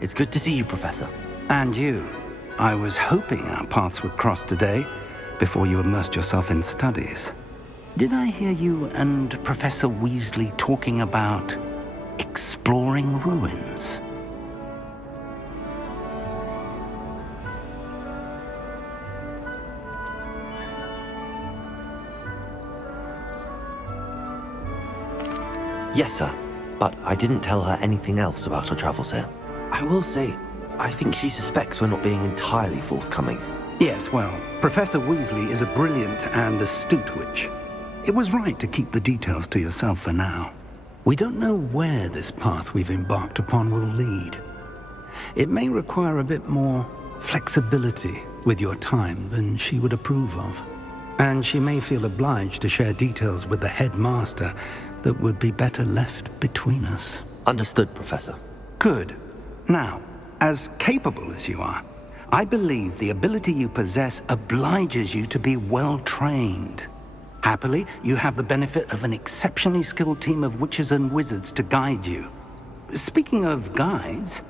It's good to see you, Professor. And you. I was hoping our paths would cross today, before you immersed yourself in studies. Did I hear you and Professor Weasley talking about exploring ruins? Yes, sir. But I didn't tell her anything else about our travels here. I will say, I think she suspects we're not being entirely forthcoming. Yes, well, Professor Weasley is a brilliant and astute witch. It was right to keep the details to yourself for now. We don't know where this path we've embarked upon will lead. It may require a bit more flexibility with your time than she would approve of. And she may feel obliged to share details with the headmaster that would be better left between us. Understood, Professor. Good. Now, as capable as you are, I believe the ability you possess obliges you to be well-trained. Happily, you have the benefit of an exceptionally skilled team of witches and wizards to guide you. Speaking of guides,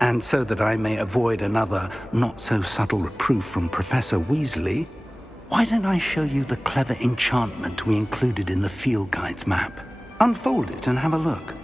and so that I may avoid another not-so-subtle reproof from Professor Weasley, why don't I show you the clever enchantment we included in the field guide's map? Unfold it and have a look.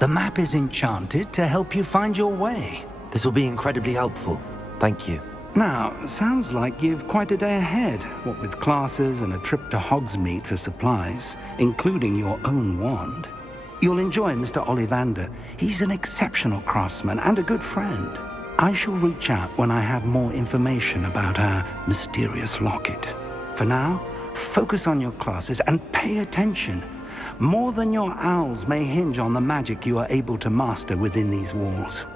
The map is enchanted to help you find your way. This will be incredibly helpful. Thank you. Now, sounds like you've quite a day ahead, what with classes and a trip to Hogsmeade for supplies, including your own wand. You'll enjoy Mr. Ollivander. He's an exceptional craftsman and a good friend. I shall reach out when I have more information about our mysterious locket. For now, focus on your classes and pay attention. More than your owls may hinge on the magic you are able to master within these walls.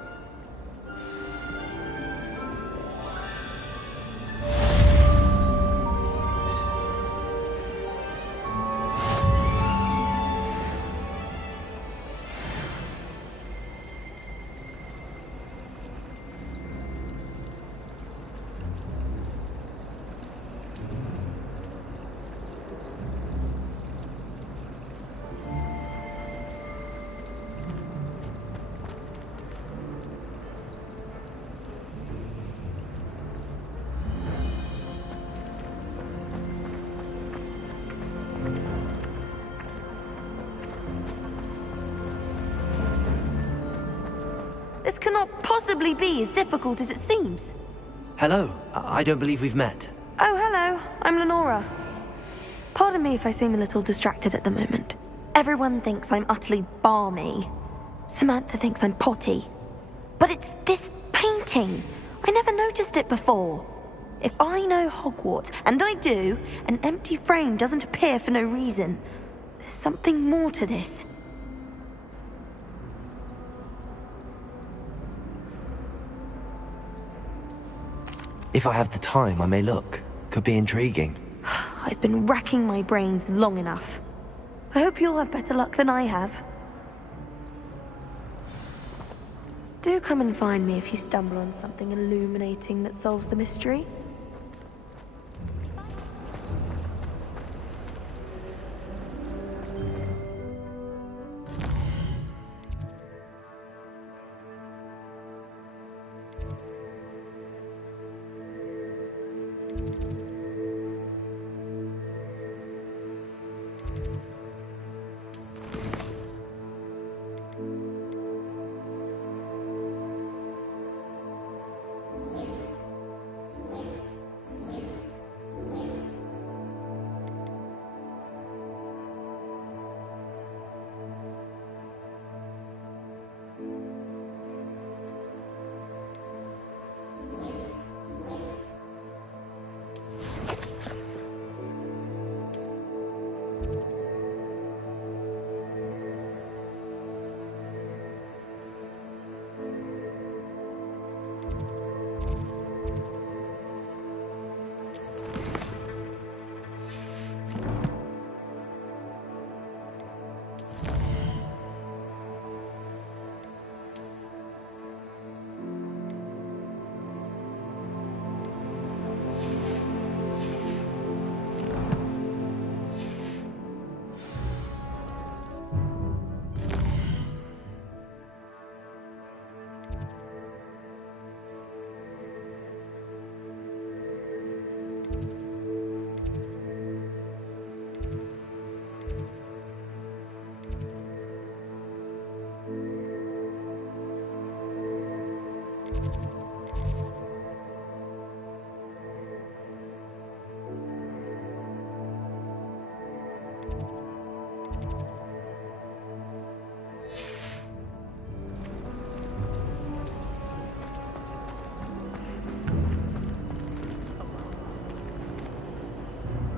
This cannot possibly be as difficult as it seems. Hello. I don't believe we've met. Oh, hello. I'm Lenora. Pardon me if I seem a little distracted at the moment. Everyone thinks I'm utterly balmy. Samantha thinks I'm potty. But it's this painting. I never noticed it before. If I know Hogwarts, and I do, an empty frame doesn't appear for no reason. There's something more to this. If I have the time, I may look. Could be intriguing. I've been racking my brains long enough. I hope you'll have better luck than I have. Do come and find me if you stumble on something illuminating that solves the mystery.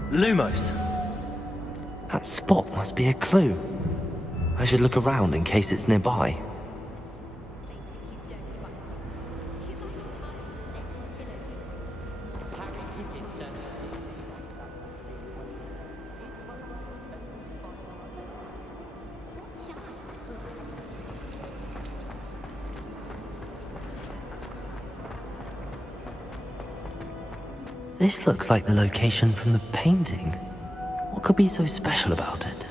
Lumos! That spot must be a clue. I should look around in case it's nearby. This looks like the location from the painting. What could be so special about it?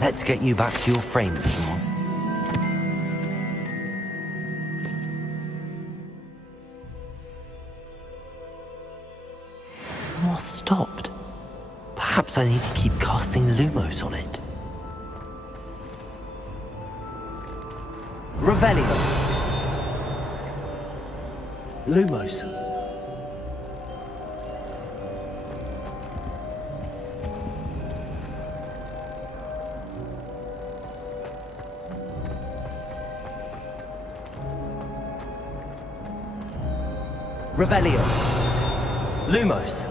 Let's get you back to your frame, little one. The moth stopped. Perhaps I need to keep casting Lumos on it. Revelio! Lumos. Revelio. Lumos.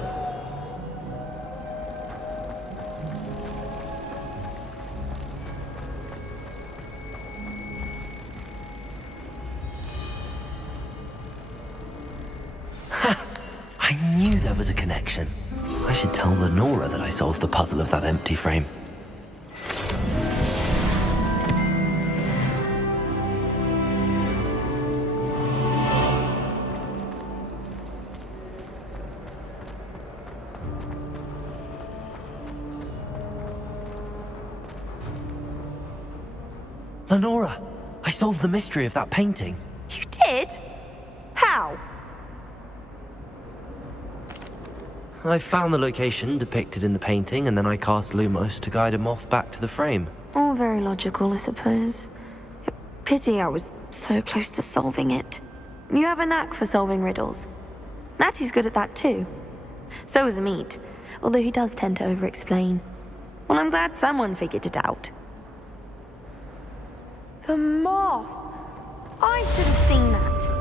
Ha! I knew there was a connection. I should tell Lenora that I solved the puzzle of that empty frame. Lenora, I solved the mystery of that painting. You did? How? I found the location depicted in the painting, and then I cast Lumos to guide a moth back to the frame. All very logical, I suppose. Pity I was so close to solving it. You have a knack for solving riddles. Natty's good at that too. So is Amit, although he does tend to over-explain. Well, I'm glad someone figured it out. The moth! I should have seen that.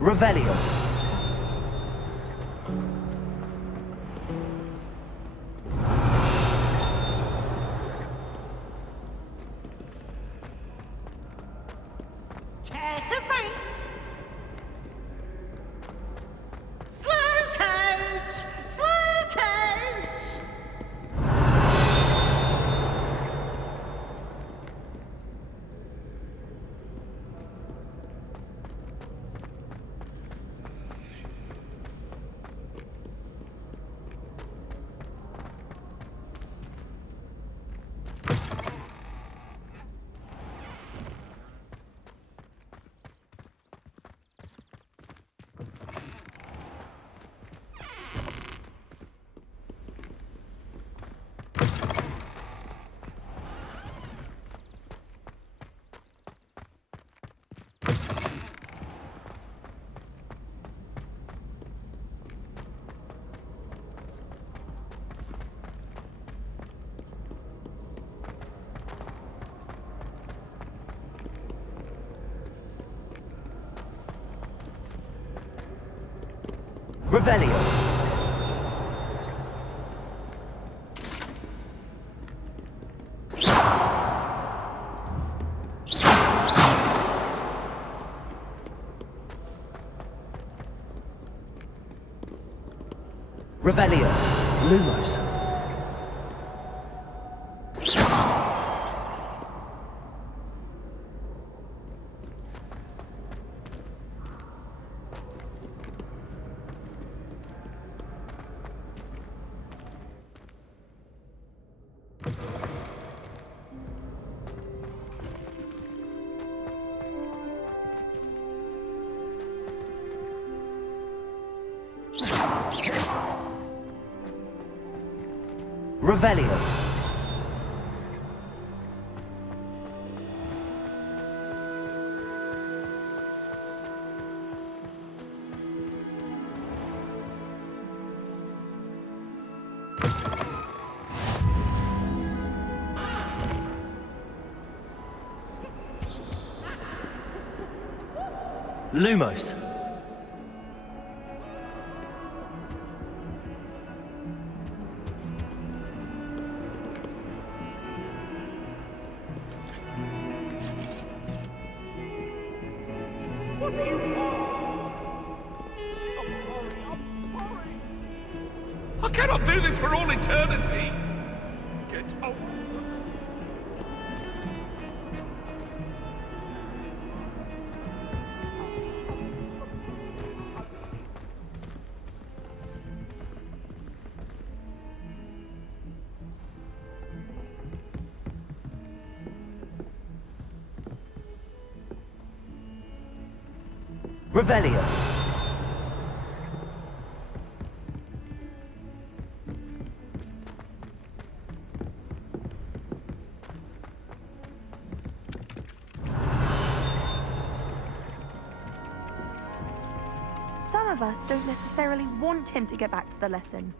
Revelio. Care to race? Slow coach! Slow coach! Revelio. Revelio. Lumos. Revelio. Lumos. I cannot do this for all eternity! Get away! Revelio. Some of us don't necessarily want him to get back to the lesson.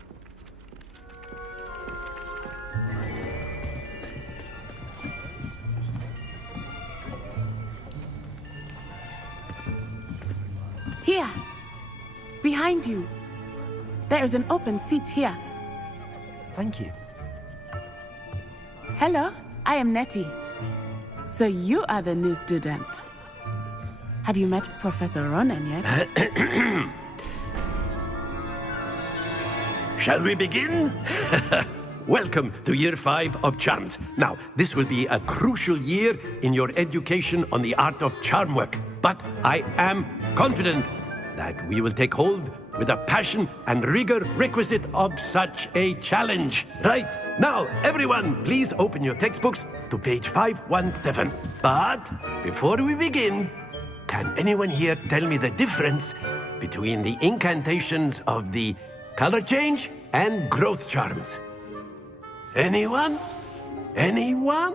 Here! Behind you! There is an open seat here. Thank you. Hello, I am Nettie. So you are the new student. Have you met Professor Ronan yet? Shall we begin? Welcome to Year 5 of Charms. Now, this will be a crucial year in your education on the art of charm work. But I am confident that we will take hold with the passion and rigor requisite of such a challenge. Right, now, everyone, please open your textbooks to page 517. But before we begin, can anyone here tell me the difference between the incantations of the color change and growth charms? Anyone? Anyone?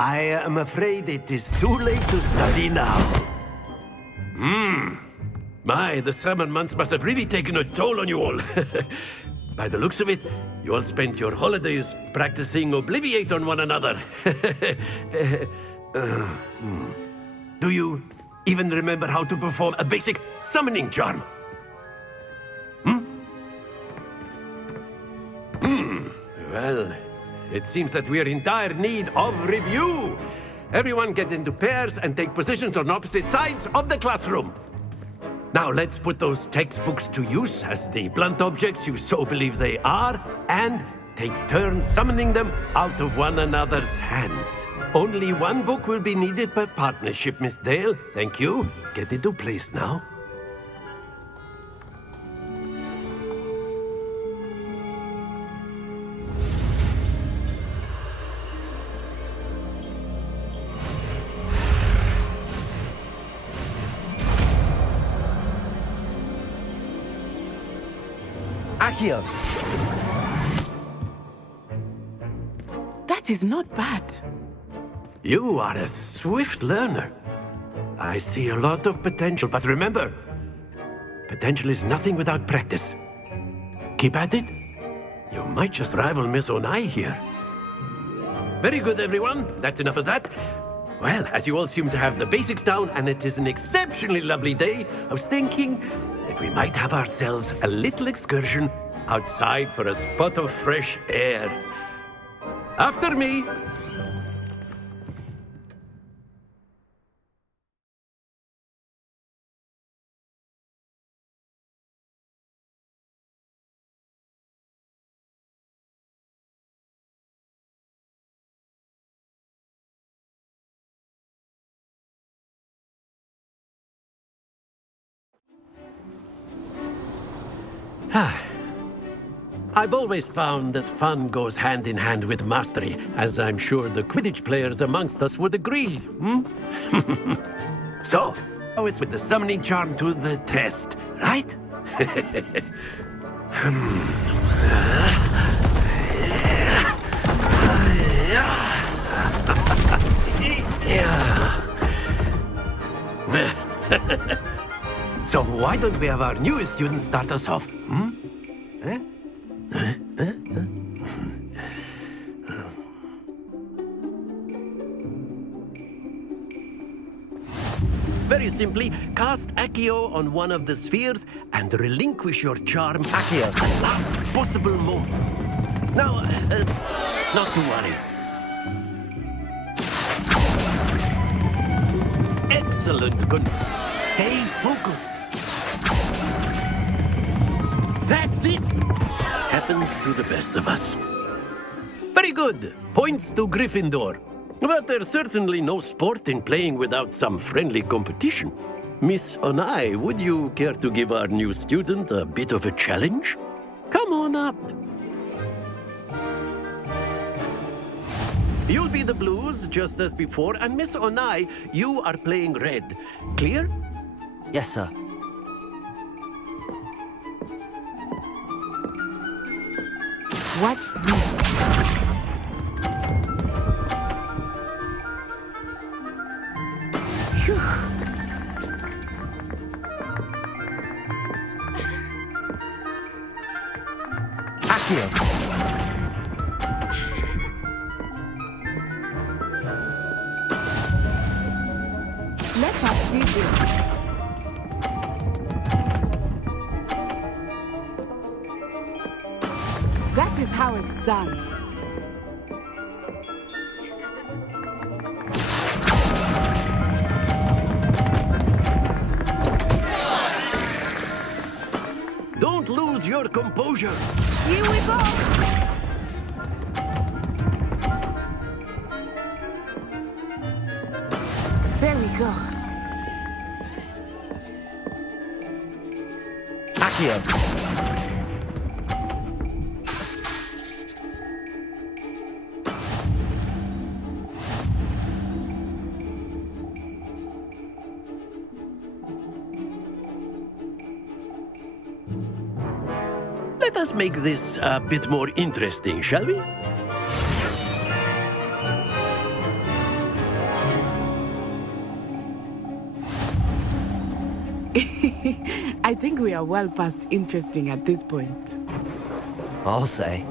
I am afraid it is too late to study now. My, the summer months must have really taken a toll on you all. By the looks of it, you all spent your holidays practicing Obliviate on one another. Do you even remember how to perform a basic summoning charm? Well, it seems that we are in dire need of review. Everyone get into pairs and take positions on opposite sides of the classroom. Now let's put those textbooks to use as the blunt objects you so believe they are, and take turns summoning them out of one another's hands. Only one book will be needed per partnership, Miss Dale. Thank you. Get into place now. Accio. That is not bad. You are a swift learner. I see a lot of potential, but remember, potential is nothing without practice. Keep at it. You might just rival Miss Onai here. Very good, everyone. That's enough of that. Well, as you all seem to have the basics down and it is an exceptionally lovely day, I was thinking that we might have ourselves a little excursion outside for a spot of fresh air. After me. I've always found that fun goes hand in hand with mastery, as I'm sure the Quidditch players amongst us would agree. So, how is with the summoning charm to the test, right? So why don't we have our newest student start us off? Eh? Very simply, cast Accio on one of the spheres and relinquish your charm Accio at the last possible moment. Now, not to worry. Excellent. Good. Stay focused. That's it. Happens to the best of us. Very good. Points to Gryffindor. But there's certainly no sport in playing without some friendly competition. Miss Onai, would you care to give our new student a bit of a challenge? Come on up. You'll be the blues, just as before, and Miss Onai, you are playing red. Clear? Yes, sir. Watch this. Phew. Accio. Let us see this. That is how it's done. Don't lose your composure. Here we go. There we go. Accio. Let us make this a bit more interesting, shall we? I think we are well past interesting at this point. I'll say.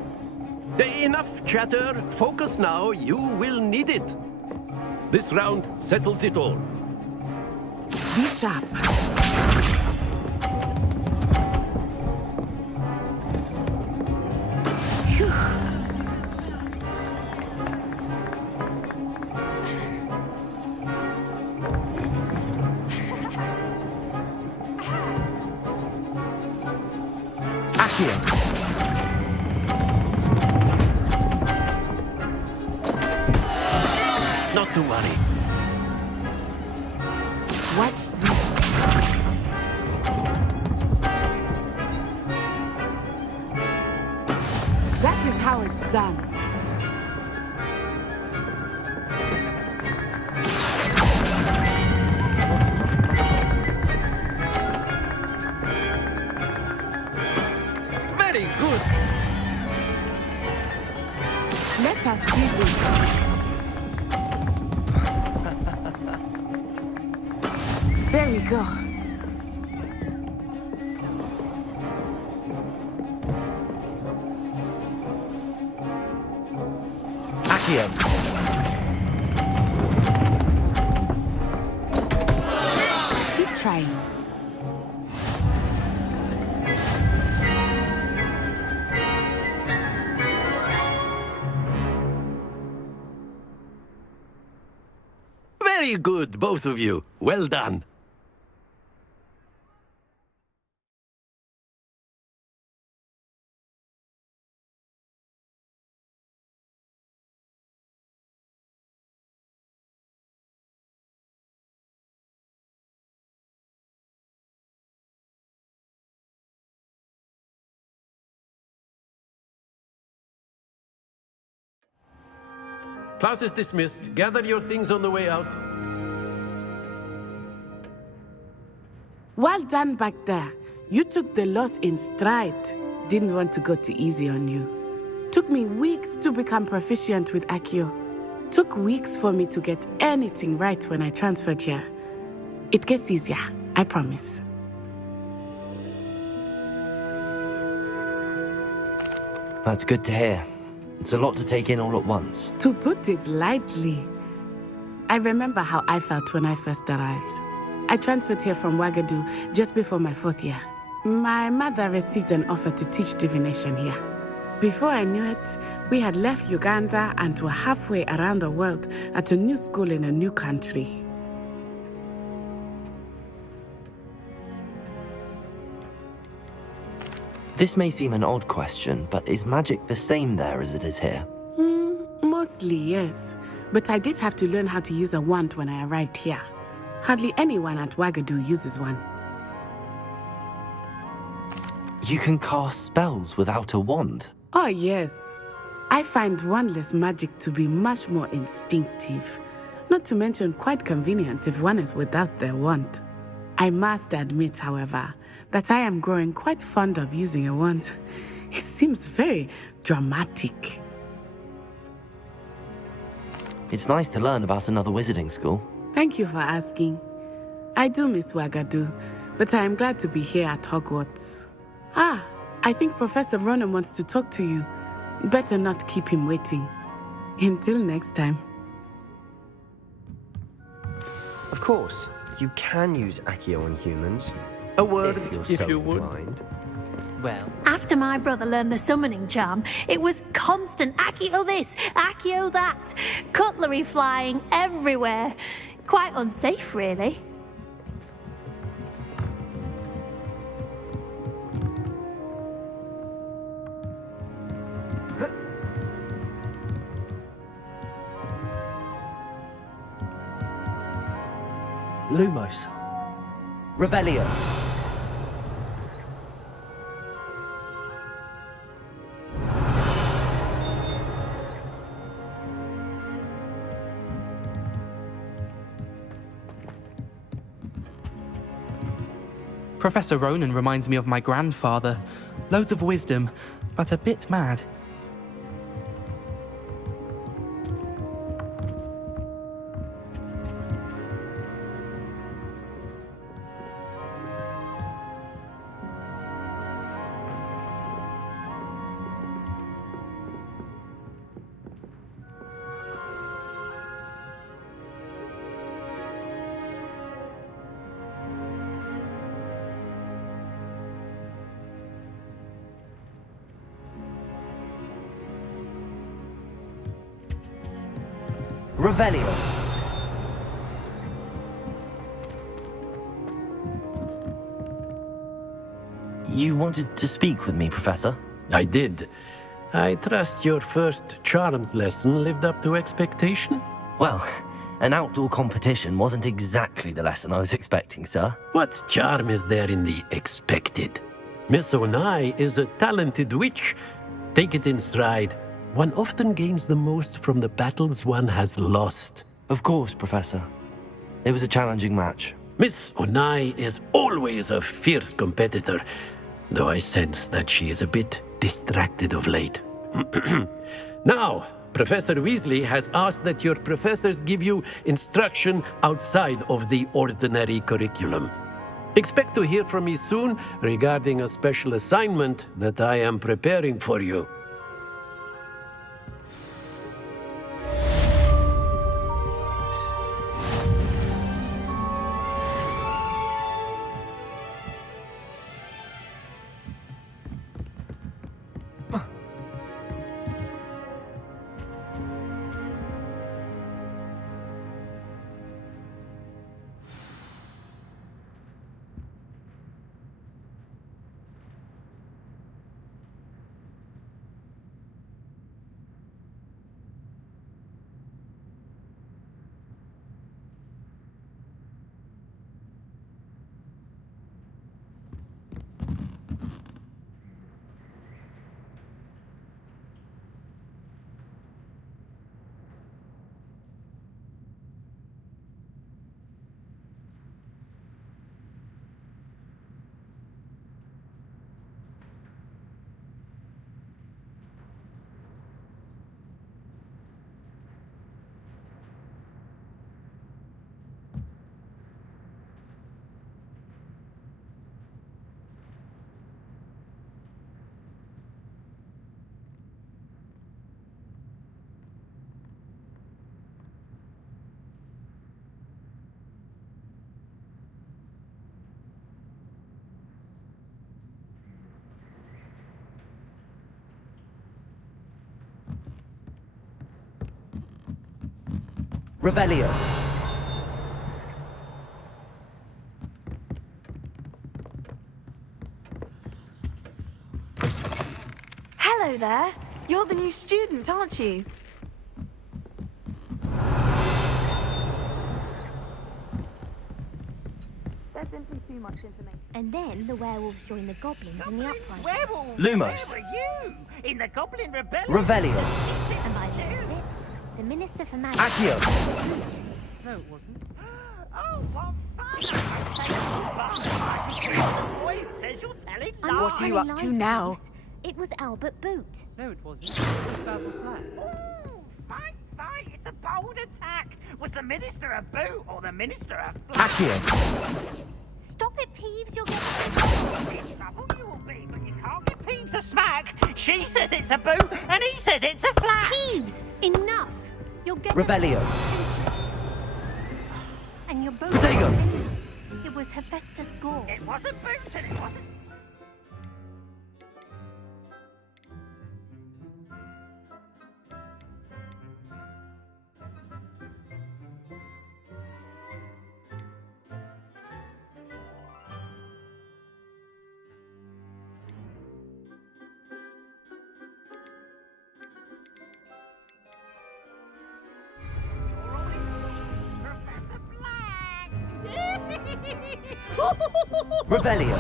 Enough chatter. Focus now. You will need it. This round settles it all. Be sharp. Phew. Accio. Not to worry. Watch this. That is how it's done. Very good. Let us see this. There we go. Accio. Very good, both of you. Well done. Class is dismissed. Gather your things on the way out. Well done back there. You took the loss in stride. Didn't want to go too easy on you. Took me weeks to become proficient with Accio. Took weeks for me to get anything right when I transferred here. It gets easier, I promise. That's good to hear. It's a lot to take in all at once. To put it lightly, I remember how I felt when I first arrived. I transferred here from Ouagadougou just before my 4th year. My mother received an offer to teach divination here. Before I knew it, we had left Uganda and were halfway around the world at a new school in a new country. This may seem an odd question, but is magic the same there as it is here? Mostly, yes. But I did have to learn how to use a wand when I arrived here. Hardly anyone at Ouagadougou uses one. You can cast spells without a wand? Oh, yes. I find wandless magic to be much more instinctive. Not to mention quite convenient if one is without their wand. I must admit, however, that I am growing quite fond of using a wand. It seems very dramatic. It's nice to learn about another wizarding school. Thank you for asking. I do miss Ouagadougou, but I am glad to be here at Hogwarts. I think Professor Ronan wants to talk to you. Better not keep him waiting. Until next time. Of course, you can use Accio on humans. A word if you're so inclined. Well, after my brother learned the summoning charm, it was constant Accio this, Accio that, cutlery flying everywhere. Quite unsafe, really. Lumos. Revelio. Professor Ronan reminds me of my grandfather. Loads of wisdom, but a bit mad. Revelio. You wanted to speak with me, Professor? I did. I trust your first charms lesson lived up to expectation? Well, an outdoor competition wasn't exactly the lesson I was expecting, sir. What charm is there in the expected? Miss Onai is a talented witch. Take it in stride. One often gains the most from the battles one has lost. Of course, Professor. It was a challenging match. Miss Onai is always a fierce competitor, though I sense that she is a bit distracted of late. Now, Professor Weasley has asked that your professors give you instruction outside of the ordinary curriculum. Expect to hear from me soon regarding a special assignment that I am preparing for you. Revelio. Hello there. You're the new student, aren't you? There's simply too much information. And then the werewolves join the goblins in the uprising. Werewolves! Lumos. Where were you? In the Goblin Rebellion? Revelio. And by the end of it, the Minister for Magic... Accio. No, it wasn't. Oh, what fun! The boy who says you're telling lies. What are you up to now? It was Albert Boot. No, it wasn't. It was Basil Flack. Oh, fight! It's a bold attack. Was the Minister a boot or the Minister a flack? Accio. Stop it, Peeves, you're getting... In trouble you will be, but you can't get Peeves a smack. She says it's a boot, and he says it's a flack. Peeves, enough! You're getting... Revelio. And you're both... Protego. It was Hephaestus Gore. It wasn't boot, and it wasn't... Revelio.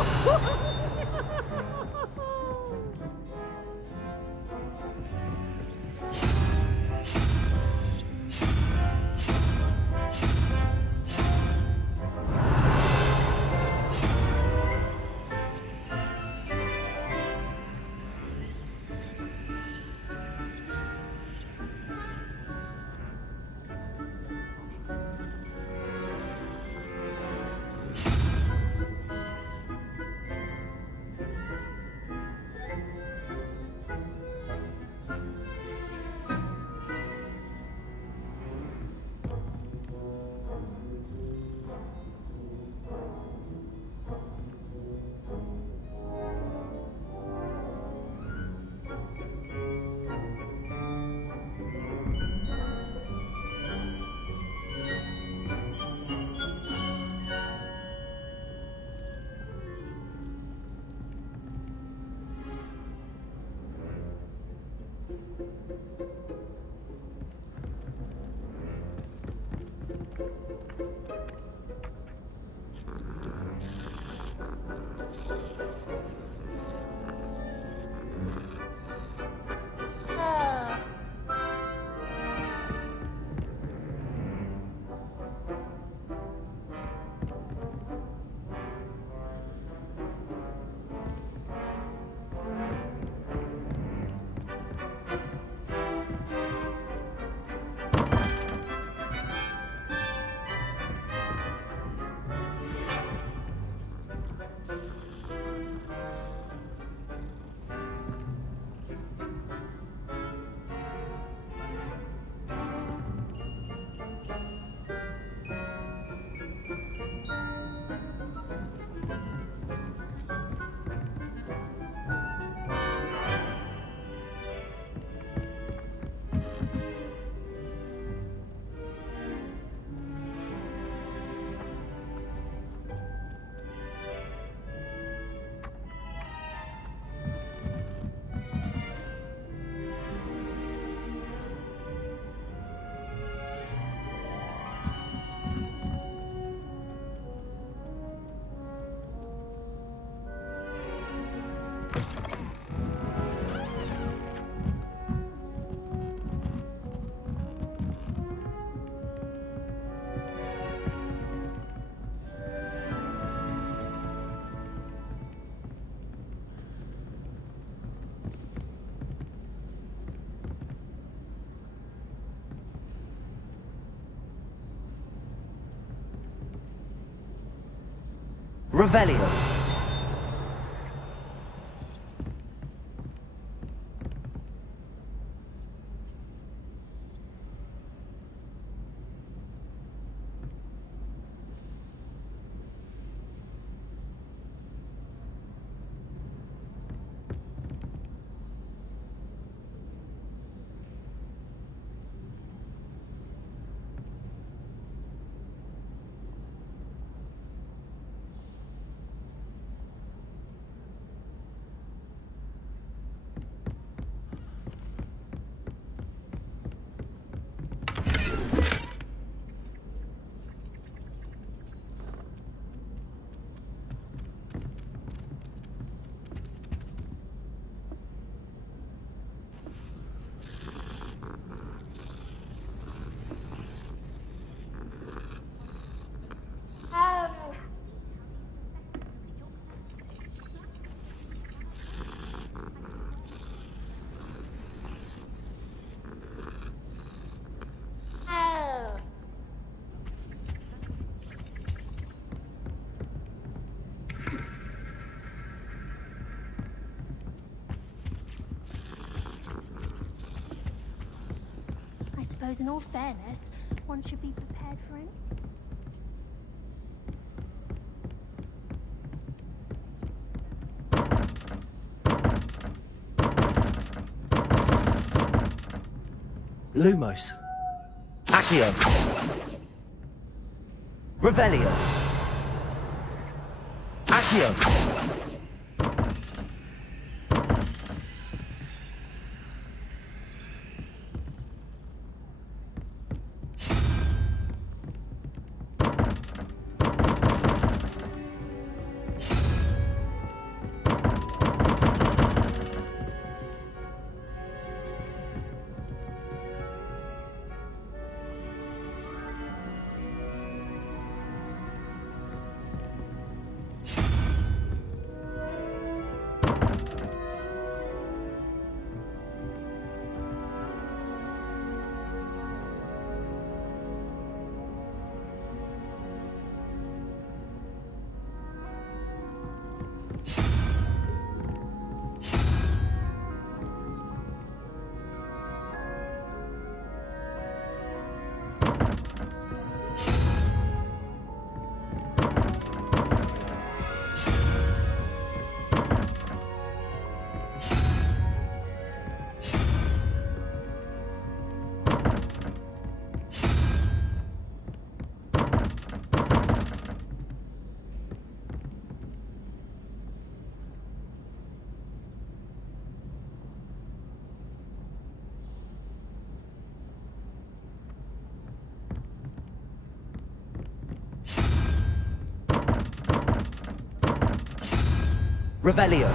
Revelio. suppose in all fairness, one should be prepared for anything. Lumos. Accio. Revelio. Accio. Revelio.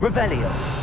Revelio.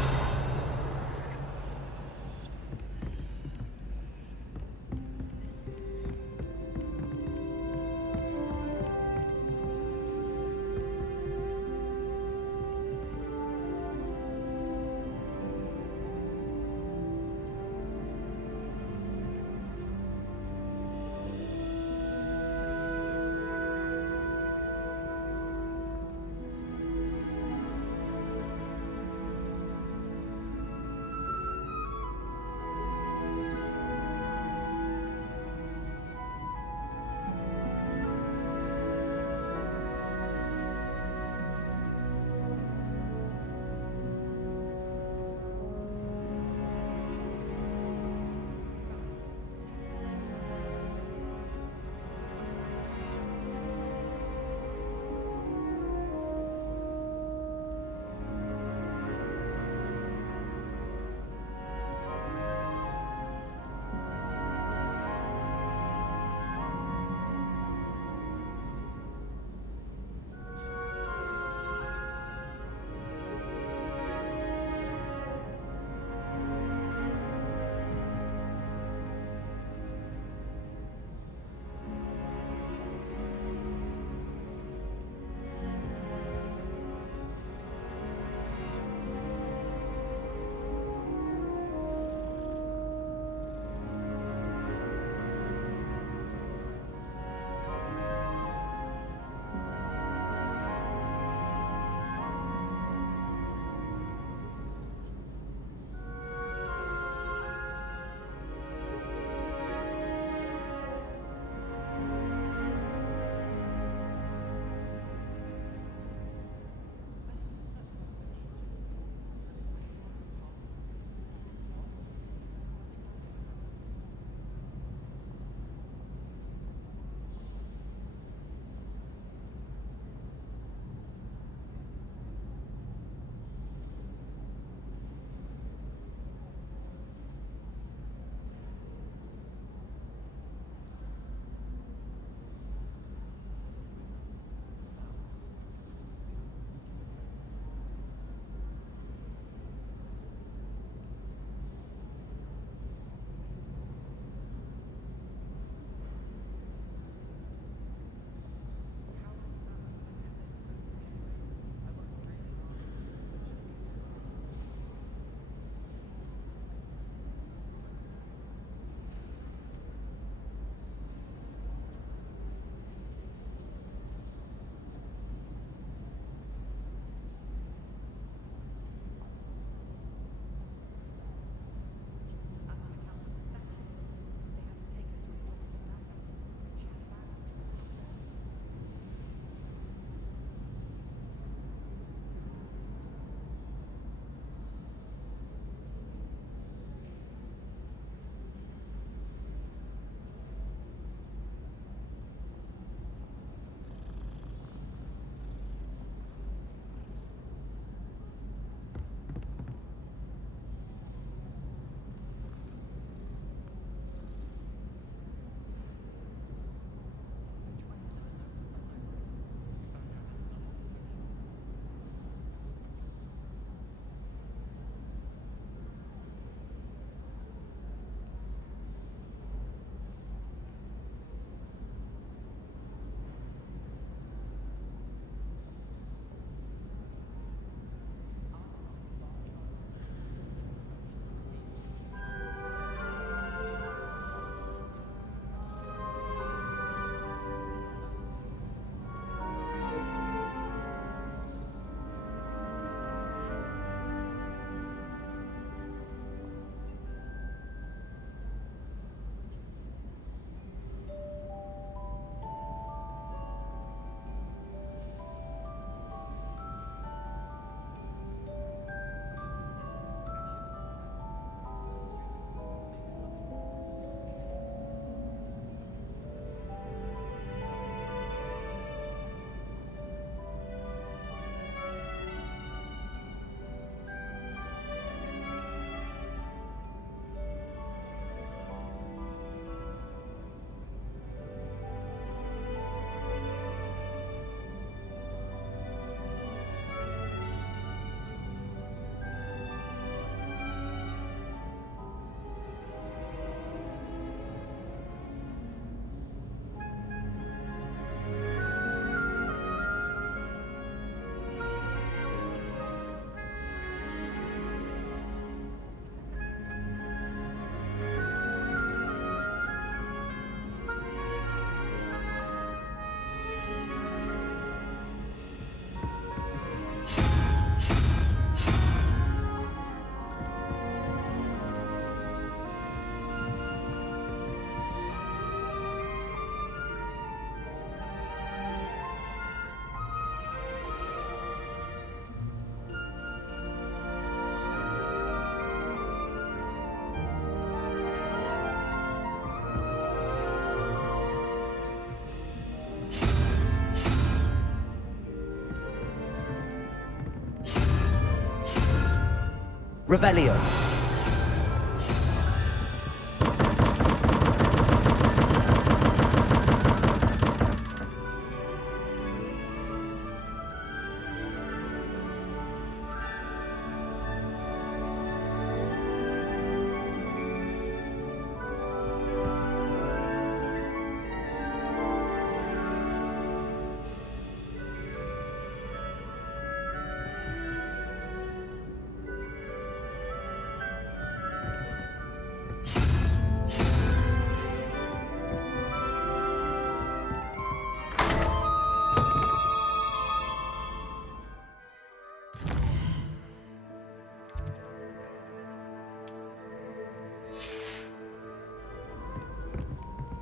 Revelio.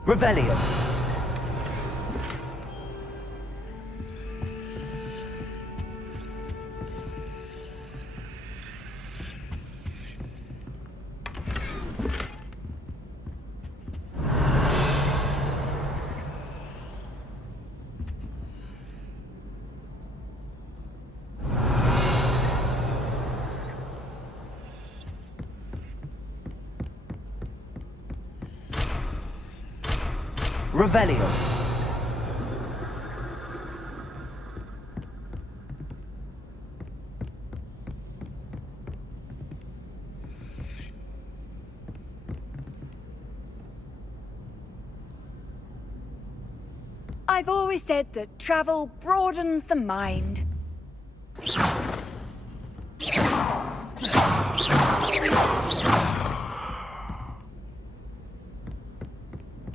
Revelio. Revelio. I've always said that travel broadens the mind.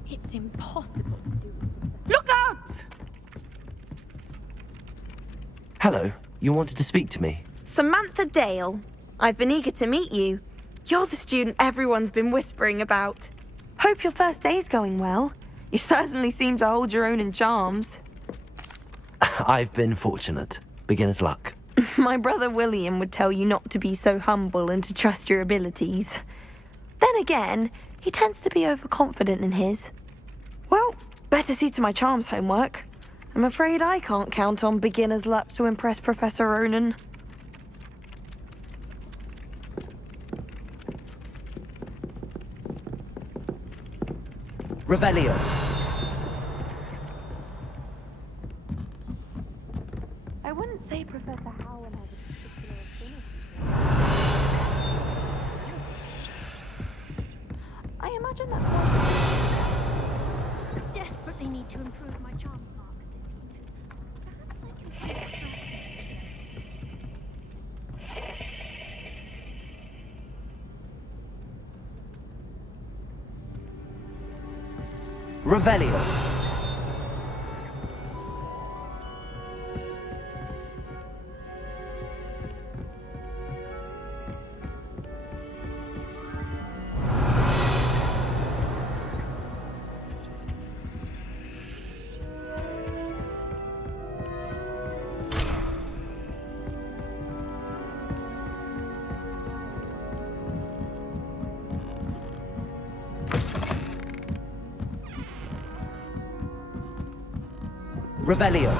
It's impossible to do. Look out! Hello, you wanted to speak to me? Samantha Dale. I've been eager to meet you. You're the student everyone's been whispering about. Hope your first day's going well. You certainly seem to hold your own in charms. I've been fortunate. Beginner's luck. My brother William would tell you not to be so humble and to trust your abilities. Then again, he tends to be overconfident in his. Well, better see to my charms homework. I'm afraid I can't count on beginner's luck to impress Professor Ronan. Revelio. I wouldn't say Professor Howard has a particular affinity. I imagine that's why. I desperately need to improve my charms marks this evening. Perhaps I can Revelio. Revelio.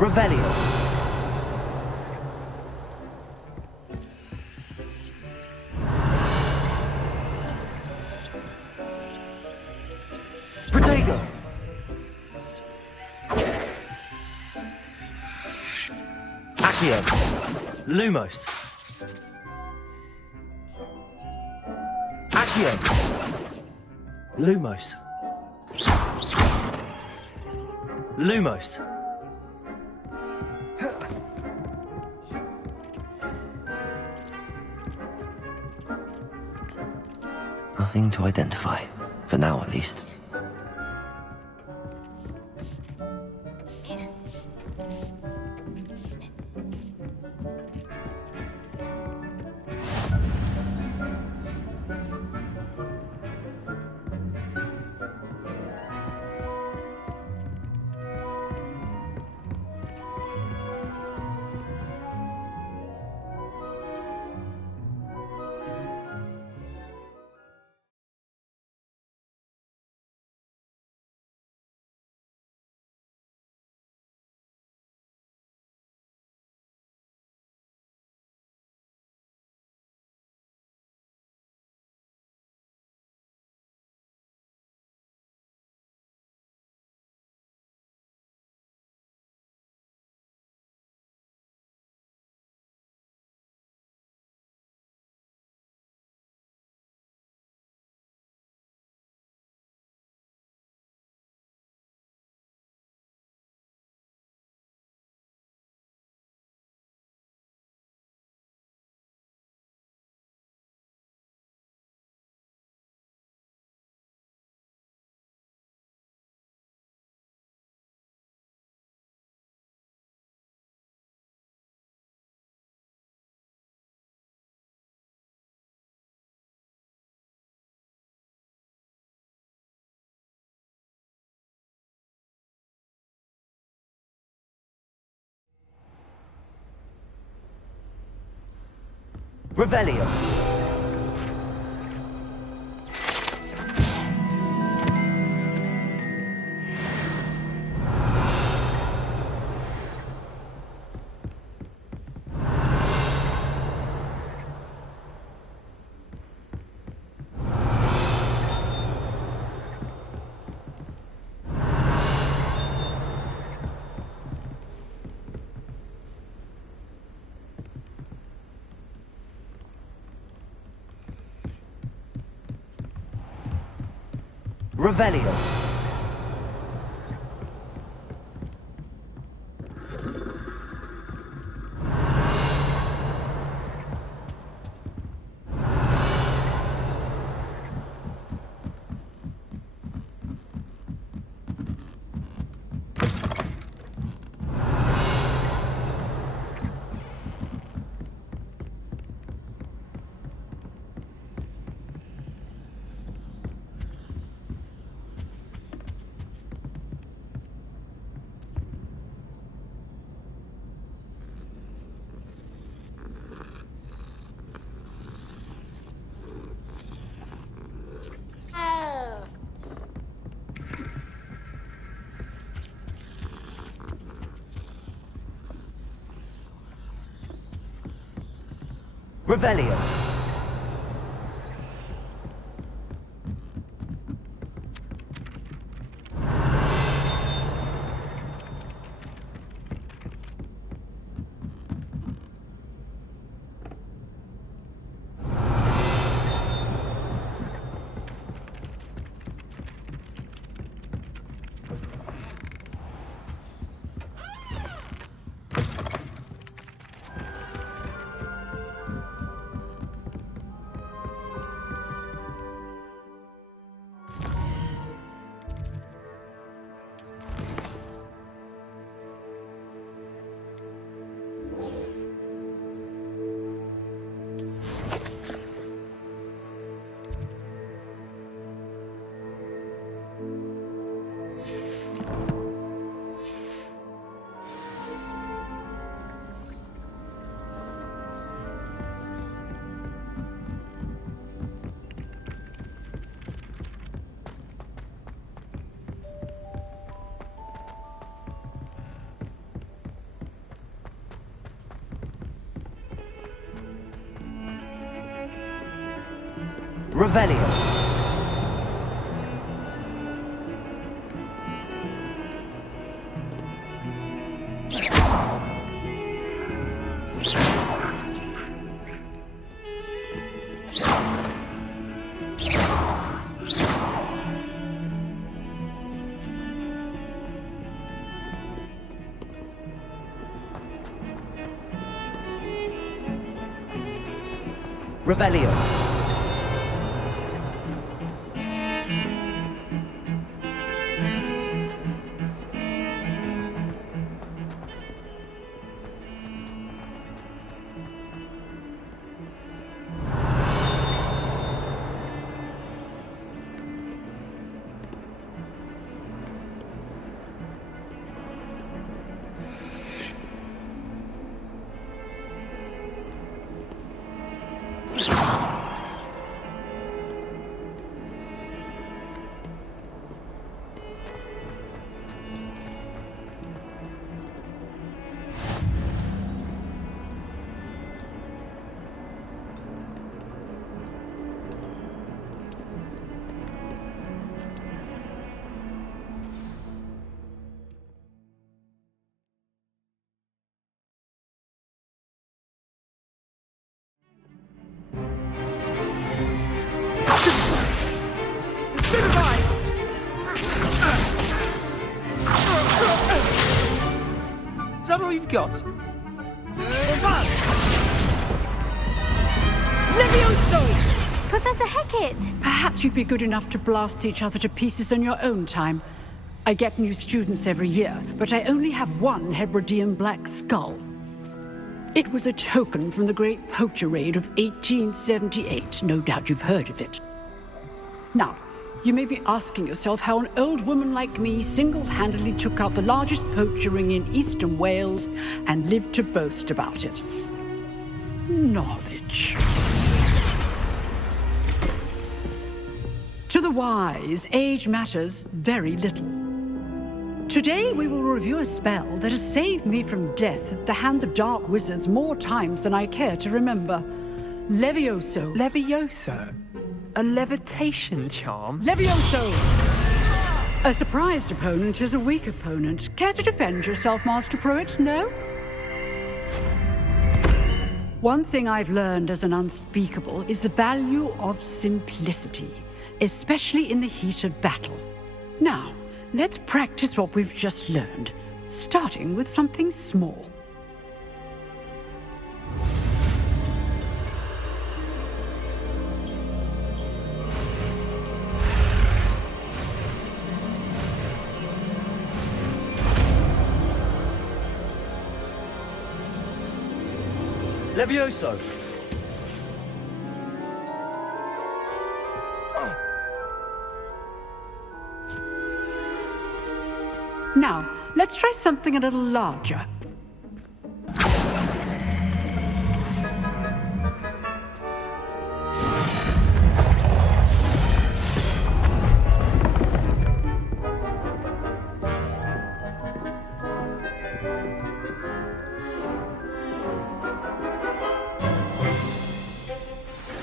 Revelio. Protego. Accio. Lumos. Accio. Lumos. Lumos. Nothing to identify. For now, at least. Revelio. Revelio. Revelio. Revelio. Revelio. that all you've got? Levioso! Professor Hecat! Perhaps you'd be good enough to blast each other to pieces in your own time. I get new students every year, but I only have one Hebridean black skull. It was a token from the Great Poacher Raid of 1878. No doubt you've heard of it. Now, you may be asking yourself how an old woman like me single-handedly took out the largest poacher ring in eastern Wales and lived to boast about it. Knowledge. To the wise, age matters very little. Today we will review a spell that has saved me from death at the hands of dark wizards more times than I care to remember. Levioso. Levioso? A levitation charm? Levioso! A surprised opponent is a weak opponent. Care to defend yourself, Master Pruitt? No? One thing I've learned as an unspeakable is the value of simplicity, especially in the heat of battle. Now, let's practice what we've just learned, starting with something small. Levioso! Now, let's try something a little larger.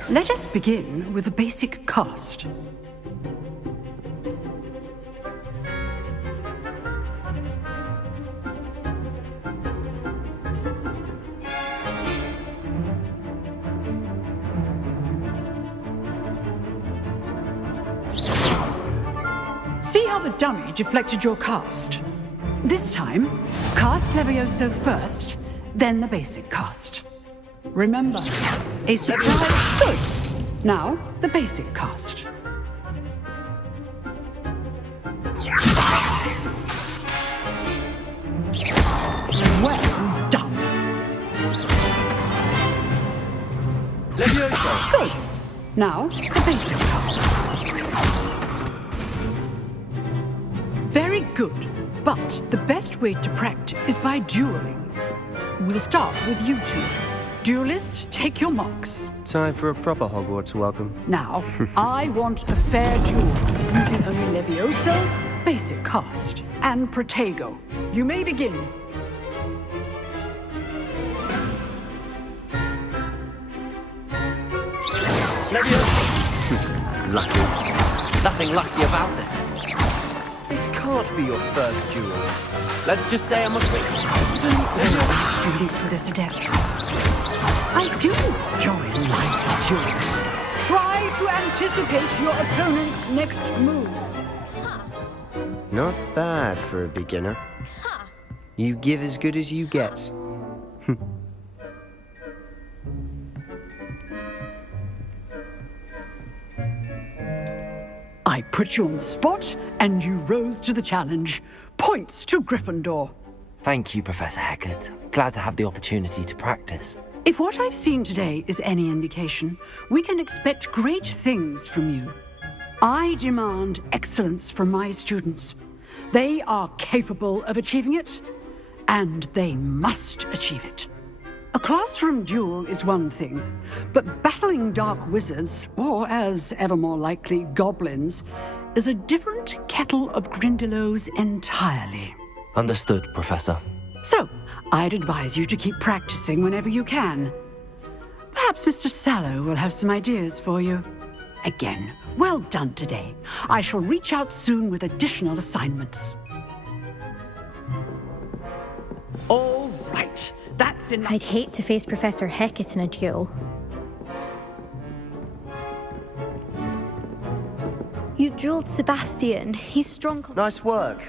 Let us begin with a basic cast. See how the dummy deflected your cast? This time, cast Levioso first, then the basic cast. Remember, a surprise. Good. Now, the basic cast. Well done. Levioso! Good. Now, the basic cast. Very good. But the best way to practice is by dueling. We'll start with you two. Duelists, take your marks. Time for a proper Hogwarts welcome. Now, I want a fair duel, using only Levioso, basic cast, and Protego. You may begin. Levioso! Lucky. Nothing lucky about it. This can't be your first duel. Let's just say I'm a quick. Students for this adept. I do enjoy life duels. Try to anticipate your opponent's next move. Not bad for a beginner. You give as good as you get. I put you on the spot, and you rose to the challenge. Points to Gryffindor. Thank you, Professor Hecat. Glad to have the opportunity to practice. If what I've seen today is any indication, we can expect great things from you. I demand excellence from my students. They are capable of achieving it, and they must achieve it. A classroom duel is one thing, but battling dark wizards, or as ever more likely, goblins, is a different kettle of Grindylows entirely. Understood, Professor. So, I'd advise you to keep practicing whenever you can. Perhaps Mr. Sallow will have some ideas for you. Again, well done today. I shall reach out soon with additional assignments. All right, that's enough. I'd hate to face Professor Hecat in a duel. You dueled Sebastian. He's strong. Nice work.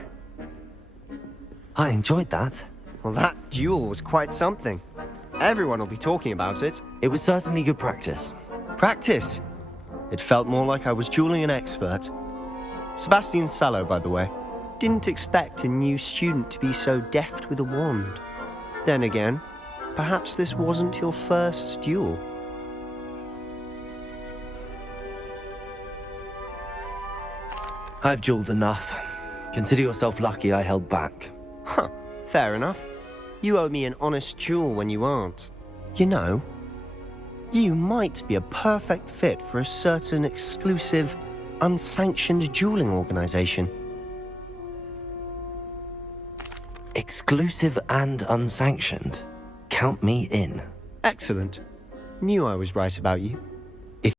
I enjoyed that. Well, that duel was quite something. Everyone will be talking about it. It was certainly good practice. Practice? It felt more like I was dueling an expert. Sebastian Sallow, by the way. Didn't expect a new student to be so deft with a wand. Then again, perhaps this wasn't your first duel. I've dueled enough. Consider yourself lucky I held back. Huh, fair enough. You owe me an honest duel when you aren't. You know, you might be a perfect fit for a certain exclusive, unsanctioned dueling organization. Exclusive and unsanctioned? Count me in. Excellent. Knew I was right about you.